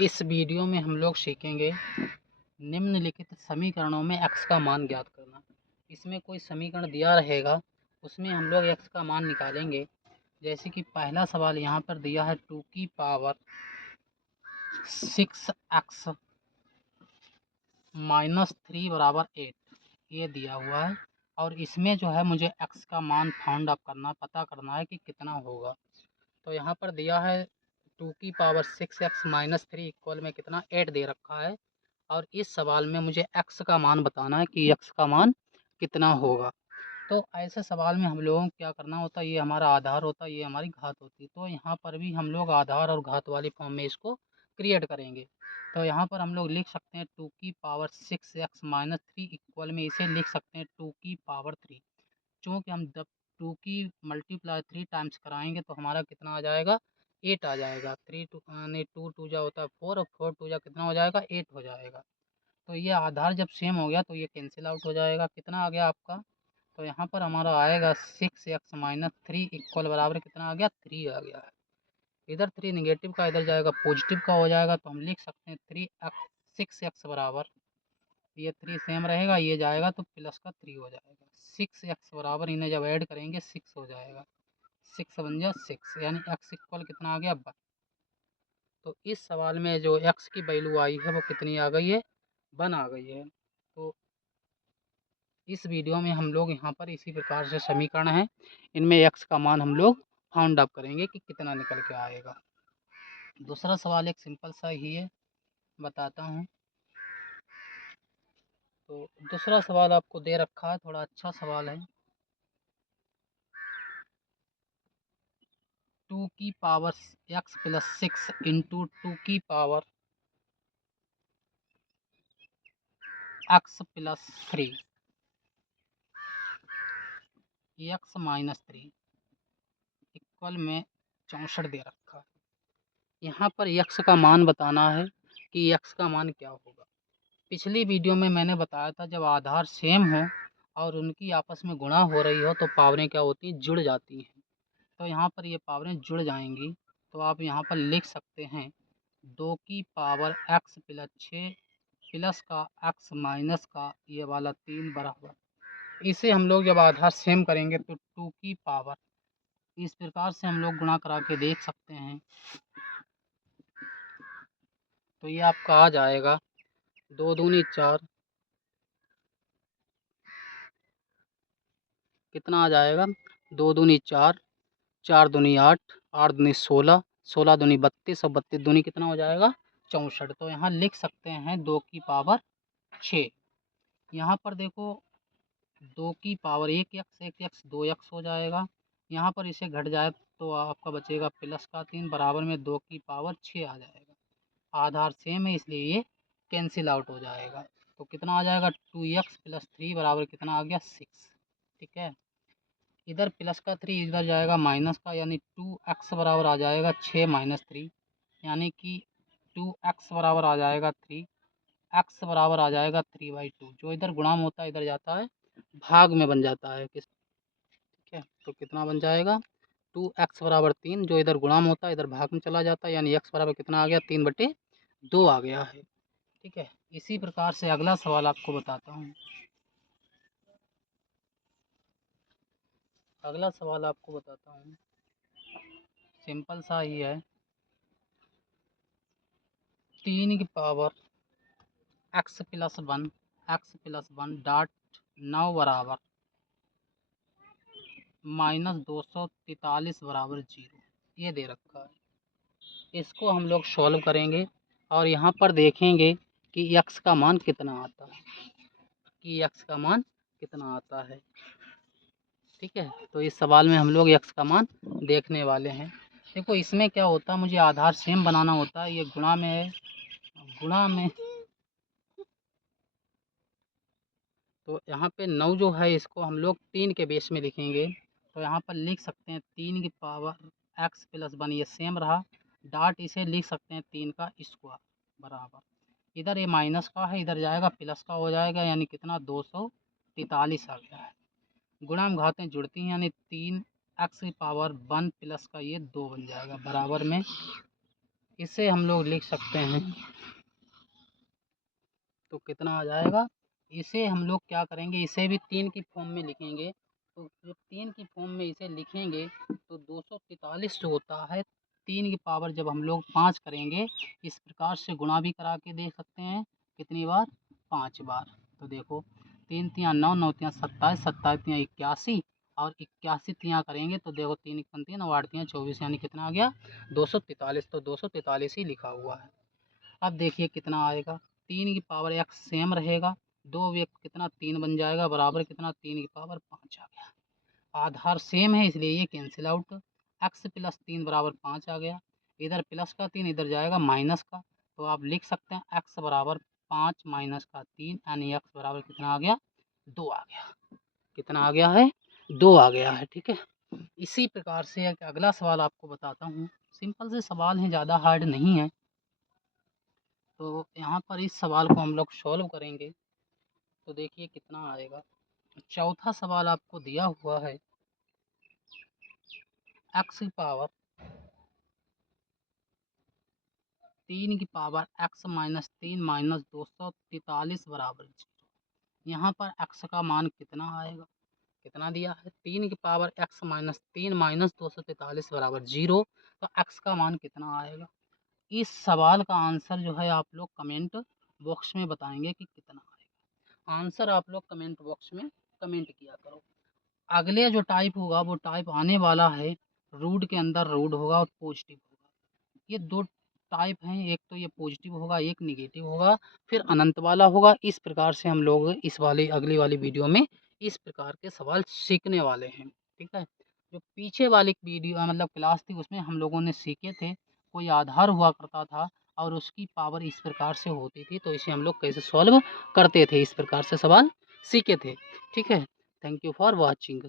इस वीडियो में हम लोग सीखेंगे निम्नलिखित समीकरणों में x का मान ज्ञात करना। इसमें कोई समीकरण दिया रहेगा, उसमें हम लोग x का मान निकालेंगे। जैसे कि पहला सवाल यहाँ पर दिया है 2 की पावर 6x माइनस 3 बराबर 8, ये दिया हुआ है। और इसमें जो है मुझे x का मान फाउंड अप करना, पता करना है कि कितना होगा। तो यहाँ पर दिया है 2 की पावर 6x माइनस 3 इक्वल में कितना 8 दे रखा है। और इस सवाल में मुझे x का मान बताना है कि x का मान कितना होगा। तो ऐसे सवाल में हम लोगों को क्या करना होता है, ये हमारा आधार होता है, ये हमारी घात होती है। तो यहाँ पर भी हम लोग आधार और घात वाली फॉर्म में इसको क्रिएट करेंगे। तो यहाँ पर हम लोग लिख सकते हैं 2 की पावर 6x माइनस 3 इक्वल में इसे लिख सकते हैं 2 की पावर 3। चूँकि हम जब 2 की मल्टीप्लाई 3 टाइम्स कराएंगे तो हमारा कितना आ जाएगा, 8 आ जाएगा। 3 टू नहीं 2 टू जा होता है 4 और 4 टू जा कितना हो जाएगा, 8 हो जाएगा। तो ये आधार जब सेम हो गया तो ये कैंसिल आउट हो जाएगा। कितना आ गया आपका, तो यहाँ पर हमारा आएगा 6x माइनस 3 इक्वल बराबर कितना आ गया, 3 आ गया है। इधर 3 निगेटिव का इधर जाएगा पॉजिटिव का हो जाएगा, तो हम लिख सकते हैं 6x बराबर, ये 3 सेम रहेगा, ये जाएगा तो प्लस का 3 हो जाएगा। 6x बराबर इन्हें जब ऐड करेंगे 6 हो जाएगा, 6 बन जा 6, यानी x इक्वल कितना आ गया 1। तो इस सवाल में जो x की वैल्यू आई है वो कितनी आ गई है, 1 आ गई है। तो इस वीडियो में हम लोग यहाँ पर इसी प्रकार से समीकरण हैं, इनमें x का मान हम लोग फाउंड अप करेंगे कि कितना निकल के आएगा। दूसरा सवाल एक सिंपल सा ही है, बताता हूँ। तो दूसरा सवाल आपको दे रखा है, थोड़ा अच्छा सवाल है। 2 की पावर x प्लस 6 इंटू 2 की power x plus 3 x minus 3 equal में 64 दे रखा है। यहाँ पर x का मान बताना है कि x का मान क्या होगा। पिछली वीडियो में मैंने बताया था जब आधार सेम हो और उनकी आपस में गुणा हो रही हो तो पावरें क्या होती हैं, जुड़ जाती हैं। तो यहाँ पर ये पावरें जुड़ जाएंगी, तो आप यहाँ पर लिख सकते हैं 2 की पावर x प्लस 6 प्लस का x माइनस का ये वाला 3 बराबर, इसे हम लोग जब आधार सेम करेंगे तो 2 की पावर, इस प्रकार से हम लोग गुणा करा के देख सकते हैं। तो ये आपका आ जाएगा 2 दूनी 4, कितना आ जाएगा 2 दूनी 4, 4 दूनी 8, 8 दूनी 16, 16 दूनी 32 और 32 दूनी कितना हो जाएगा 64। तो यहाँ लिख सकते हैं 2 की पावर 6। यहाँ पर देखो 2 की पावर 1x 2x हो जाएगा। यहाँ पर इसे घट जाए तो आपका बचेगा प्लस का 3 बराबर में 2 की पावर 6 आ जाएगा। आधार सेम है इसलिए ये कैंसिल आउट हो जाएगा। तो कितना आ जाएगा 2x प्लस 3 बराबर कितना आ गया 6। ठीक है, इधर प्लस का 3 इधर जाएगा माइनस का, यानी 2x बराबर आ जाएगा 6 माइनस 3, यानी कि 2x बराबर आ जाएगा 3, x बराबर आ जाएगा 3/2। जो इधर गुणाम होता है इधर जाता है भाग में बन जाता है किस। ठीक है, तो कितना बन जाएगा 2x बराबर 3, जो इधर गुणाम होता है इधर भाग में चला जाता है, यानी x बराबर कितना आ गया 3/2 आ गया है। ठीक है, इसी प्रकार से अगला सवाल आपको बताता हूँ। अगला सवाल आपको बताता हूँ, सिंपल सा ही है। 3 की पावर x प्लस 1 डॉट 9 बराबर माइनस 243 बराबर 0, ये दे रखा है। इसको हम लोग सॉल्व करेंगे और यहाँ पर देखेंगे कि x का मान कितना आता है, ठीक है, तो इस सवाल में हम लोग x का मान देखने वाले हैं। देखो इसमें क्या होता है, मुझे आधार सेम बनाना होता है। ये गुणा में है, गुणा में, तो यहाँ पे 9 जो है इसको हम लोग 3 के बेस में लिखेंगे। तो यहाँ पर लिख सकते हैं 3 की पावर x प्लस 1, ये सेम रहा, डॉट इसे लिख सकते हैं 3 का स्क्वायर बराबर, इधर ये माइनस का है इधर जाएगा प्लस का हो जाएगा, यानी कितना 243 आ गया है। गुणा में घातें जुड़ती हैं, यानी 3x की पावर 1 प्लस का ये 2 बन जाएगा बराबर में इसे हम लोग लिख सकते हैं, तो कितना आ जाएगा। इसे हम लोग क्या करेंगे, इसे भी 3 की फॉर्म में लिखेंगे। तो जब 3 की फॉर्म में इसे लिखेंगे तो 243 जो होता है 3 की पावर जब हम लोग 5 करेंगे, इस प्रकार से गुणा भी करा के देख सकते हैं कितनी बार, 5 बार। तो देखो 3 तियाँ 9, 9 तियाँ 27, 27 तियाँ 81 और 81 तियाँ करेंगे तो देखो 3 1 3 और 8 तियाँ 24, यानी कितना आ गया 243। तो 243 ही लिखा हुआ है। अब देखिए कितना आएगा, 3 की पावर x सेम रहेगा, 2 एक कितना 3 बन जाएगा, बराबर कितना 3 की पावर 5 आ गया। आधार सेम है इसलिए ये कैंसिल आउट, x प्लस 3 बराबर 5 आ गया। इधर प्लस का 3 इधर जाएगा माइनस का, तो आप लिख सकते हैं x बराबर 5 माइनस का 3, यानी x बराबर कितना आ गया 2 आ गया। कितना आ गया है 2 आ गया है। ठीक है, इसी प्रकार से एक अगला सवाल आपको बताता हूँ। सिंपल से सवाल है, ज़्यादा हार्ड नहीं है। तो यहाँ पर इस सवाल को हम लोग सॉल्व करेंगे तो देखिए कितना आएगा। चौथा सवाल आपको दिया हुआ है, x की पावर 3 की पावर x माइनस 3 माइनस 243 बराबर 0। यहाँ पर x का मान कितना आएगा, कितना दिया है 3 की पावर x माइनस 3 माइनस 243 बराबर 0। तो x का मान कितना आएगा। इस सवाल का आंसर जो है आप लोग कमेंट बॉक्स में बताएंगे कि कितना आएगा। आंसर आप लोग कमेंट बॉक्स में कमेंट किया करो। अगले जो टाइप होगा वो टाइप आने वाला है, रूट के अंदर रूट होगा और पॉजिटिव होगा। ये दो टाइप हैं, एक तो ये पॉजिटिव होगा, एक निगेटिव होगा, फिर अनंत वाला होगा। इस प्रकार से हम लोग इस वाली अगली वाली वीडियो में इस प्रकार के सवाल सीखने वाले हैं। ठीक है, जो पीछे वाली वीडियो मतलब क्लास थी उसमें हम लोगों ने सीखे थे, कोई आधार हुआ करता था और उसकी पावर इस प्रकार से होती थी, तो इसे हम लोग कैसे सॉल्व करते थे, इस प्रकार से सवाल सीखे थे। ठीक है, थैंक यू फॉर वॉचिंग।